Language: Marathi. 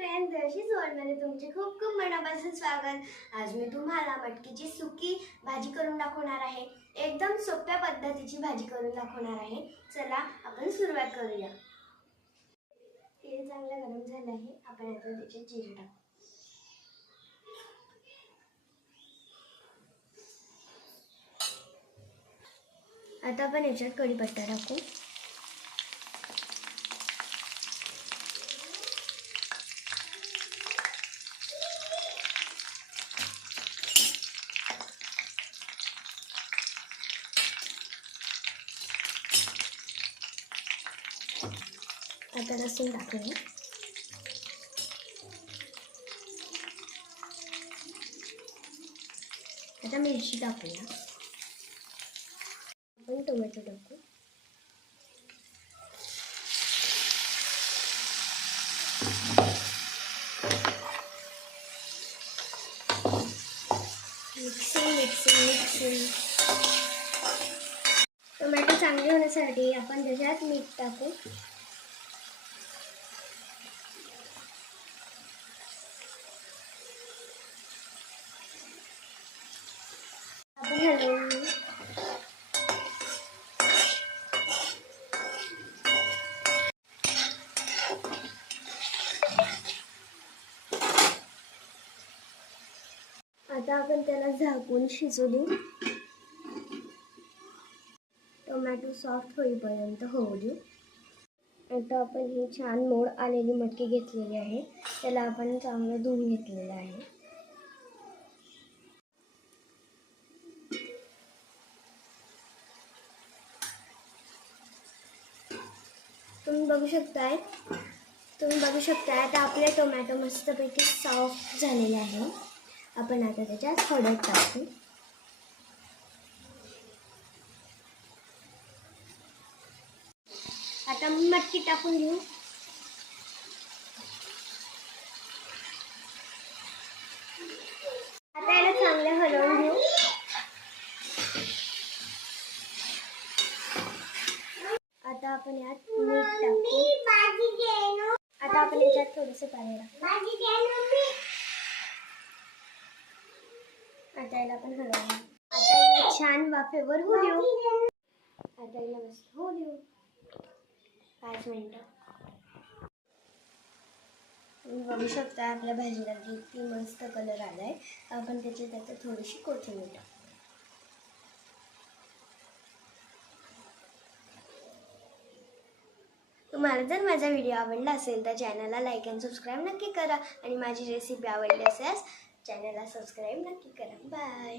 फ्रेंड दर्शी मध्ये तुमचे खूप खूप मनापासून स्वागत. आज मी तुम्हाला मटकीची सुकी भाजी करून दाखवणार आहे. एकदम सोप्या पद्धतीची भाजी करून दाखवणार आहे. चला आपण सुरुवात करूया. तेल चांगलं गरम झालं आहे. आपण आता त्याचे जिरे टाकू. आता आपण याच्यात कढीपत्ता टाकू. आता लसूण टाकूया आता मिरची टाकूया. आपण टोमॅटो टाकू. Mixing mixing mixing. चांगले होण्यासाठी आपण त्याच्यात मीठ टाकू. आपण हलवून आता आपण त्याला झाकून शिजू देऊ. टोमॅटो सॉफ्ट होईपर्यंत होऊ देऊ आता आपण ही छान मोड आलेली मटकी घेतलेली आहे. त्याला आपण चांगलं धुवून घेतलेलं आहे. तुम्ही बघू शकताय तुम्ही बघू शकताय आता आपले टोमॅटो मस्तपैकी सॉफ्ट झालेले आहे. आपण आता त्याच्यात हळद टाकू. आता मटकी टाकून घेऊ. आता याला चांगलं हलवून घेऊ. आता आपण यात मीठ टाकू. आता आपण याच्यात थोडंसं पाणी आता याला आपण आता छान वाफेवर होऊ देऊ. आता याला मस्त होऊ देऊ. पाच मिनटं. तुम्ही बघू शकता आपल्या भाजीला किती मस्त कलर आला आहे आपण त्याच्यात आता थोडीशी कोथिंबीर टाकू. तुम्हाला जर माझा व्हिडिओ आवडला असेल तर चॅनलला लाईक अँड सबस्क्राईब नक्की करा. आणि माझी रेसिपी आवडली असल्यास चॅनलला सबस्क्राईब नक्की करा. बाय